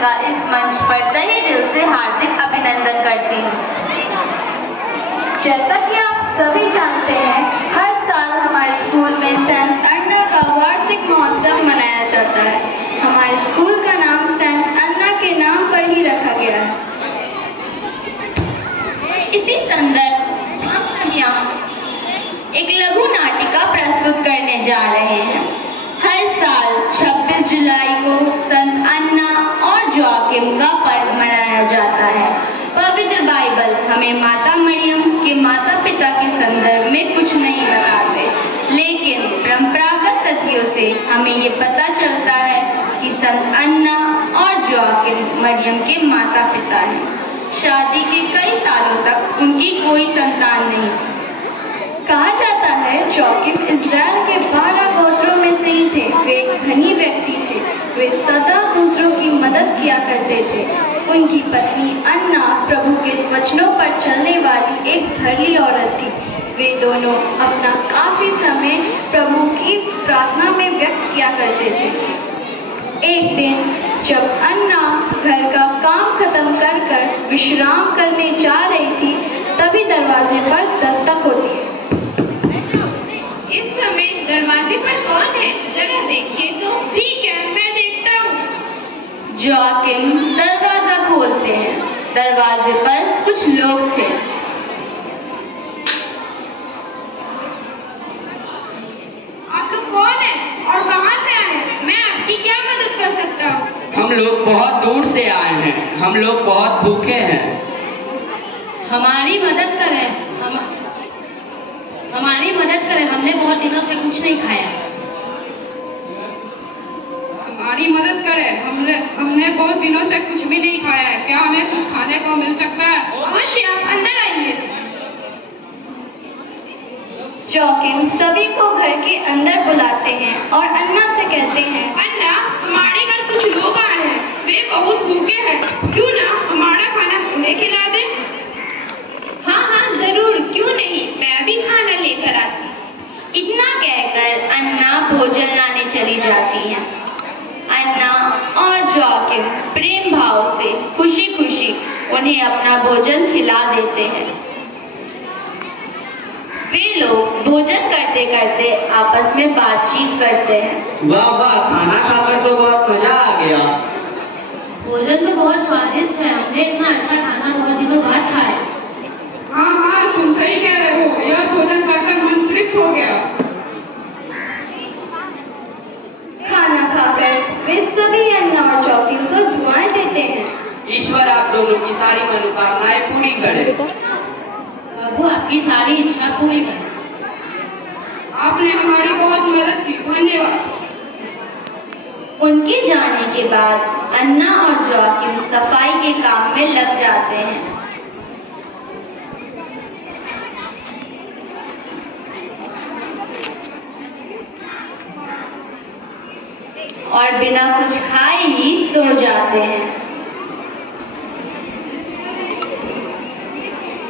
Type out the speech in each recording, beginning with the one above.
का इस मंच पर तहे दिल से हार्दिक अभिनंदन करती हूँ। जैसा कि आप सभी जानते हैं, हर साल हमारे स्कूल में सेंट अन्ना का वार्षिक महोत्सव मनाया जाता है। हमारे स्कूल का नाम सेंट अन्ना के नाम पर ही रखा गया है। इसी संदर्भ हम यहाँ एक लघु नाटिका प्रस्तुत करने जा रहे हैं। हर साल 26 जुलाई को संत अन्ना और जोआकिम का पर्व मनाया जाता है। पवित्र बाइबल हमें माता मरियम के माता पिता के संदर्भ में कुछ नहीं बताते, लेकिन परंपरागत तथ्यों से हमें ये पता चलता है कि संत अन्ना और जोआकिम मरियम के माता पिता हैं। शादी के कई सालों तक उनकी कोई संतान नहीं थी। कहा जाता है जोआकिम इजराइल के 12 गोत्रों में से ही थे। वे एक धनी व्यक्ति थे। वे सदा दूसरों की मदद किया करते थे। उनकी पत्नी अन्ना प्रभु के वचनों पर चलने वाली एक भली औरत थी। वे दोनों अपना काफी समय प्रभु की प्रार्थना में व्यक्त किया करते थे। एक दिन जब अन्ना घर का काम खत्म कर विश्राम करने जा रही थी, तभी दरवाजे पर दस्तक होती है। इस समय दरवाजे पर कौन है? जरा देखिए तो। ठीक है, मैं देखता हूँ। जोआकिम दरवाजा खोलते हैं। दरवाजे पर कुछ लोग थे। आप लोग कौन हैं और कहाँ से आए हैं? मैं आपकी क्या मदद कर सकता हूँ? हम लोग बहुत दूर से आए हैं। हम लोग बहुत भूखे हैं। हमारी मदद करें। हमारी मदद करें। हमने बहुत दिनों से कुछ नहीं खाया। हमारी मदद करें। हमने बहुत दिनों से कुछ भी नहीं खाया है। क्या हमें कुछ खाने को मिल सकता है? अवश्य, आप अंदर आइए। जोआकिम सभी को घर के अंदर बुलाते हैं और अन्ना से कहते हैं, अन्ना, हमारे घर कुछ लोग आए हैं। वे बहुत भूखे हैं। क्यों ना हमारा खाना उन्हें खिला दे? हाँ हाँ, जरूर, क्यों नहीं, मैं भी खाना लेकर आती। इतना कहकर अन्ना भोजन लाने चली जाती हैं। अन्ना और जोआकिम प्रेम भाव से खुशी खुशी उन्हें अपना भोजन खिला देते हैं। वे लोग भोजन करते करते आपस में बातचीत करते हैं। वाह वाह, खाना खाकर तो बहुत मजा आ गया। भोजन तो बहुत स्वादिष्ट है। हमने इतना अच्छा खाना बहुत दिनों बाद खाया। हाँ हाँ, तुम सही कह रहे हो। यह भोजन खाकर मन तृप्त हो गया। खाना खाकर वे सभी अन्ना और जोआकिम को दुआएं देते हैं। ईश्वर आप दोनों की सारी मनोकामनाएं पूरी करे। प्रभु आपकी सारी इच्छा पूरी करे। आपने हमारी बहुत मदद की, धन्यवाद। उनके जाने के बाद अन्ना और जोआकिम सफाई के काम में लग जाते हैं। और बिना कुछ खाए ही सो जाते हैं।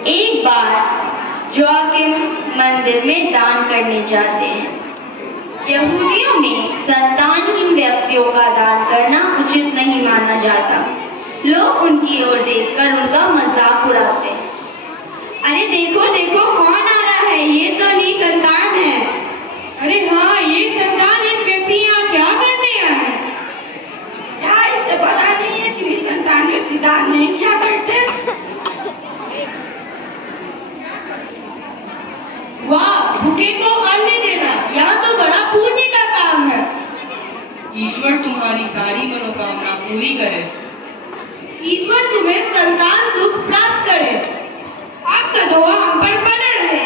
एक बार जोआकिम मंदिर में दान करने जाते हैं। यहूदियों में संतानहीन व्यक्तियों का दान करना उचित नहीं माना जाता। लोग उनकी ओर देखकर उनका मजाक उड़ाते हैं। अरे देखो देखो, कौन आ रहा है? ये तो निसंतान है। अरे हाँ, ये संतानहीन व्यक्ति यहाँ क्या करने आए हैं? क्या इसे पता नहीं है कि निसंतान व्यक्ति दान नहीं किया करते? वाह, भूखे को अन्न देना, यह तो बड़ा पुण्य का काम है। ईश्वर तुम्हारी सारी मनोकामना पूरी करे। ईश्वर तुम्हें संतान सुख प्राप्त करे। आपका दुआ हम पर बना रहे।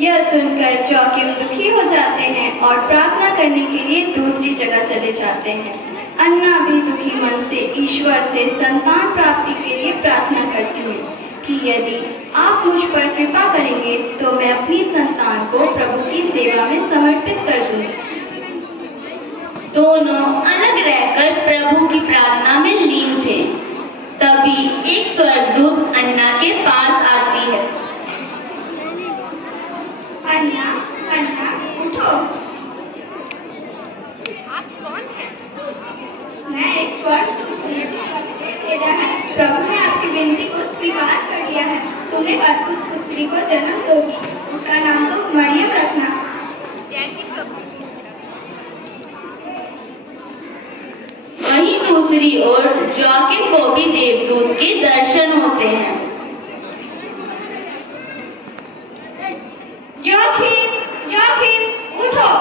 यह सुनकर जोआकिम दुखी हो जाते हैं और प्रार्थना करने के लिए दूसरी जगह चले जाते हैं। अन्ना भी दुखी मन से ईश्वर से संतान प्राप्ति के लिए प्रार्थना करती है कि यदि आप मुझ पर कृपा करेंगे तो मैं अपनी संतान को प्रभु की सेवा में समर्पित कर दूंगी। दोनों अलग रहकर प्रभु की प्रार्थना में लीन थे। तभी एक स्वर्गदूत अन्ना के पास आती है। अन्ना, अन्ना, उठो। आप कौन हैं? मैं एक ईश्वर भेजा है। प्रभु ने आपकी विनती को स्वीकार कर लिया है। तुम एक अद्भुत पुत्री को जन्म दोगी, उसका नाम तो मरियम रखना। वहीं दूसरी ओर जोआकिम को भी देवदूत के दर्शन होते हैं। जोआकिम, उठो।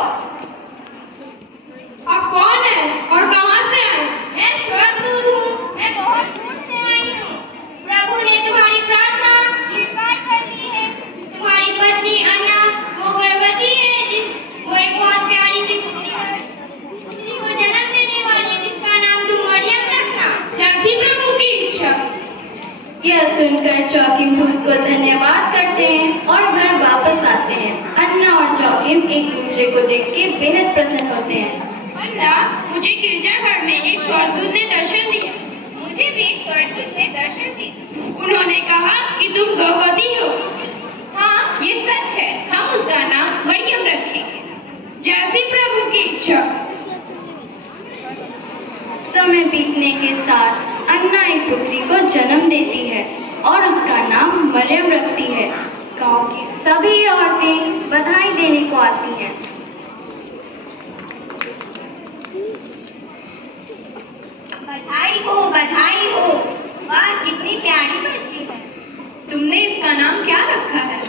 आप कौन है और कहाँ से आए? मैं स्वर्गदूत हूँ। मैं बहुत दूर से आई हूँ। प्रभु ने तुम्हारी प्रार्थना स्वीकार कर ली है। तुम्हारी पत्नी अन्ना वो गर्भवती है, वो एक बहुत प्यारी सी पुत्री को जन्म देने वाली है, जिसका नाम तुम मरियम रखना। जैसी प्रभु की इच्छा। यह सुनकर जोआकिम दूत को धन्यवाद करते हैं और घर वापस आते हैं। अन्ना और जोआकिम एक दूसरे को देख के बेहद प्रसन्न होते हैं। अन्ना, मुझे गिरजाघर में एक स्वर्गदूत ने दर्शन दिया। मुझे भी एक स्वर्गदूत ने दर्शन दिया। उन्होंने कहा कि तुम गर्भवती हो। हाँ, ये सच है। हम उसका नाम मरियम रखेंगे। जैसी प्रभु की इच्छा। समय बीतने के साथ अन्ना एक पुत्री को जन्म देती है और उसका नाम मरियम रखती है। गांव की सभी औरतें बधाई देने को आती हैं। बधाई हो। वाह, कितनी प्यारी बच्ची है। तुमने इसका नाम क्या रखा है?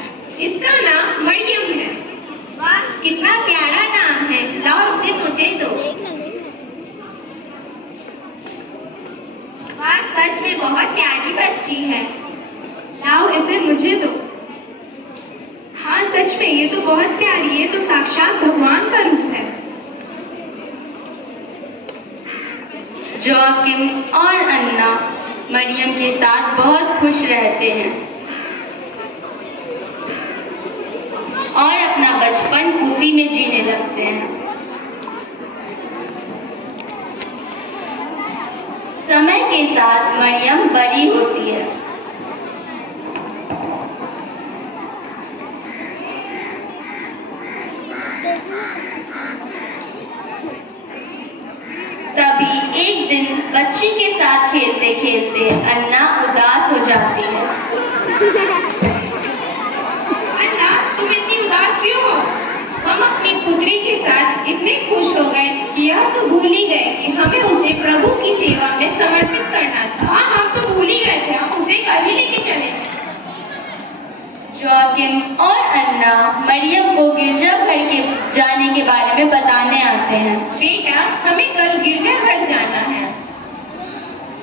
इसका नाम मरियम है। वाह, कितना प्यारा नाम है। लाओ इसे मुझे दो। वाह, सच में बहुत प्यारी बच्ची है। लाओ इसे मुझे दो। हाँ, सच में ये तो बहुत प्यारी है। तो साक्षात भगवान का रूप है। जोआकिम और अन्ना मरियम के साथ बहुत खुश रहते हैं और अपना बचपन खुशी में जीने लगते हैं। समय के साथ मरियम बड़ी होती है। तभी एक दिन बच्ची के साथ खेलते खेलते अन्ना उदास हो जाती है। अन्ना, तुम इतनी उदास क्यों हो? हम अपनी पुत्री के साथ इतने खुश हो गए कि यह तो भूल ही गए कि हमें उसे प्रभु की सेवा में समर्पित करना था। हाँ, हम तो भूल ही गए थे। हम उसे कल ही लेके चले। जोआकिम और अन्ना मरियम को गिरजाघर के जाने के बारे में बताने आते हैं। बेटा, हमें कल गिरजाघर जाना है।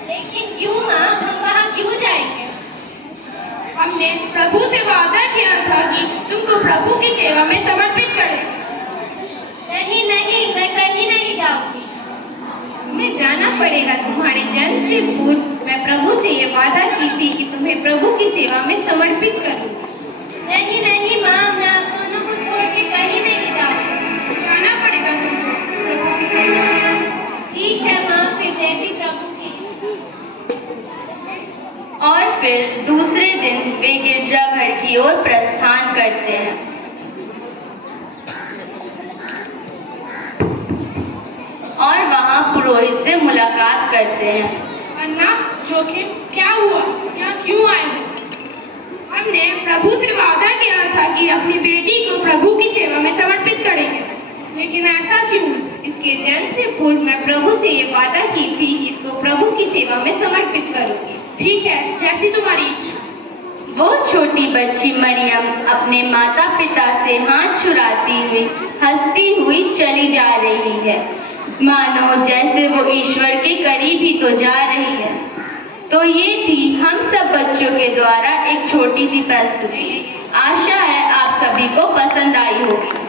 लेकिन क्यों माँ? हम वहाँ क्यों जाएंगे? हमने प्रभु से वादा किया था कि तुमको प्रभु की सेवा में समर्पित करें। नहीं, मैं कहीं नहीं जाऊंगी। तुम्हें जाना पड़ेगा। तुम्हारे जन्म से पूर्व मैं प्रभु से ये वादा की थी कि तुम्हें प्रभु की सेवा में समर्पित करूंगी। नहीं माँ, मैं आप दोनों को छोड़ के कहीं नहीं जाऊंगी। जाना पड़ेगा तुमको प्रभु की सेवा में। ठीक है माँ, फिर जैसी प्रभु की। और फिर दूसरे दिन वे गिरजाघर की ओर प्रस्थान करते हैं। और वहां पुरोहित से मुलाकात करते हैं। अन्ना, जोआकिम, क्या हुआ? यहाँ क्यों आए हो? हमने प्रभु से वादा किया था कि अपनी बेटी को प्रभु की सेवा में समर्पित करेंगे, लेकिन ऐसा क्यों? इसके जन्म से पूर्व मैं प्रभु से ये वादा की थी कि इसको प्रभु की सेवा में समर्पित करूंगी। ठीक है, जैसी तुम्हारी इच्छा। वो छोटी बच्ची मरियम अपने माता पिता से हाथ छुड़ाती हुई हंसती हुई चली जा रही है, मानो जैसे वो ईश्वर के करीब ही तो जा रही है। तो ये थी हम सब बच्चों के द्वारा एक छोटी सी प्रस्तुति। आशा है आप सभी को पसंद आई होगी।